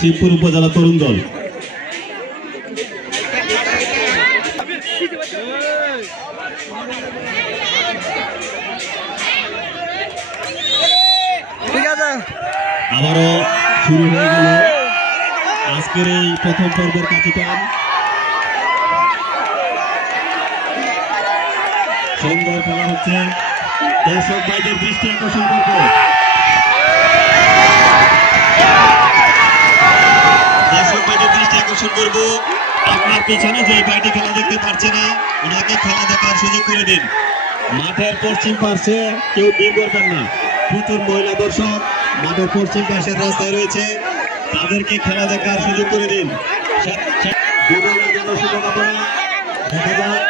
শিবপুর উপজেলা তরুণ দল। আবারও শুরু হয়ে গেল আজকের এই প্রথম পর্বের কাচিটান। সুন্দর খেলা হচ্ছে, দর্শক ভাইদের দৃষ্টি আকর্ষণ করবে। দর্শক ভাইদের দৃষ্টি আকর্ষণ করবো, আপনার পিছনে যে ভাইটি খেলা দেখতে পারছে না ওনাকে খেলা দেখার সুযোগ করে দিন। মাঠের পশ্চিম পাশে কেউ ভিড় করবেন না, প্রচুর মহিলা দর্শক মাঠের পশ্চিম পাশের রাস্তায় রয়েছে, তাদেরকে খেলা দেখার সুযোগ করে দিন। দেখা যাক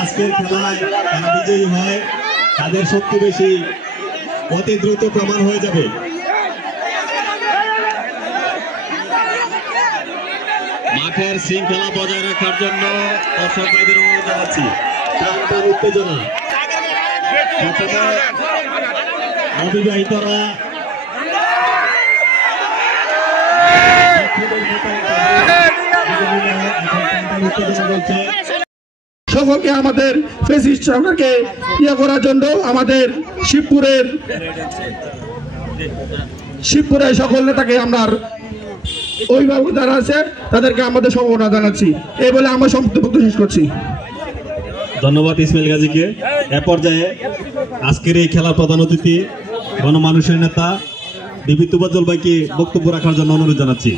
আজকের খেলায় তারা বিজয়ী হয়, তাদের শক্তি বেশি অতি দ্রুত প্রমাণ হয়ে যাবে। মাঠের শৃঙ্খলা বজায় রাখার জন্য দর্শক ভাইদের অনুরোধ জানাচ্ছি। উত্তেজনা, অবিবাহিতরা সকলকে আমাদের ফেসিস্ট সরকারকে ইয়ে করার জন্য আমাদের শিবপুরের সকল নেতাকে আমরা অভিভাবক যারা আছে তাদেরকে আমাদের সম্ভাবনা জানাচ্ছি। এই বলে আমার বক্তব্য শেষ করছি। ধন্যবাদ ইসমাইল গাজীকে। এ পর্যায়ে আজকের এই খেলার প্রধান অতিথি গণমানুষের নেতা ডিবি তোফাজ্জল ভাইকে বক্তব্য রাখার জন্য অনুরোধ জানাচ্ছি।